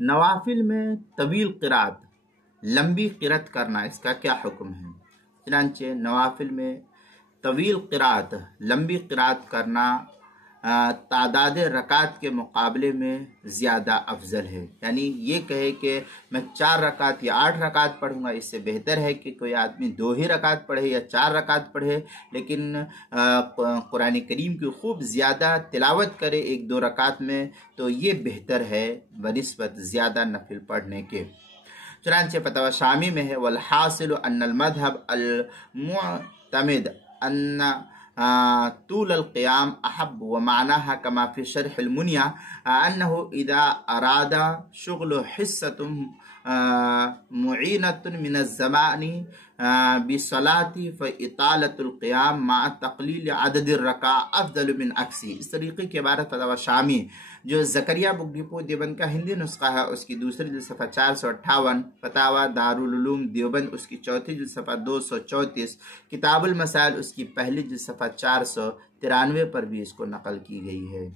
نوافل میں طویل قرات، لمبی قرات کرنا، اس کا کیا حکم ہے؟ چنانچہ نوافل میں طویل قرات، لمبی قرات کرنا تعداد رکعت کے مقابلے میں زیادہ افضل ہے۔ یعنی یہ کہے کہ میں 4 رکعت یا 8 رکعت پڑھوں گا، اس سے بہتر ہے کہ کوئی آدمی 2 ہی رکعت پڑھے یا 4 رکعت پڑھے، لیکن قرآن کریم کی خوب زیادہ تلاوت کرے 1-2 رکعت میں، تو یہ بہتر ہے بنسبت زیادہ نفل پڑھنے کے۔ چنانچہ فتاوی شامی میں ہے والحاصل ان المذهب المعتمد ان طول القيام احب ومعناها كما في شرح المنيا انه اذا اراد شغل حصة معينة من الزمان بصلاة فإطالة القيام مع تقلیل عدد الرکع افضل من عکسی۔ اس طریقے کی عبارت فتاوی شامی جو زکریا بک ڈپو دیوبند کا ہندی نسخہ ہے، اس کی دوسری جلد صفحہ 458، فتاوی دارالعلوم دیوبند اس کی چوتھی جلد صفحہ 234، کتاب المسائل اس کی پہلی جلد صفحہ 493 پر بھی اس کو نقل کی گئی ہے۔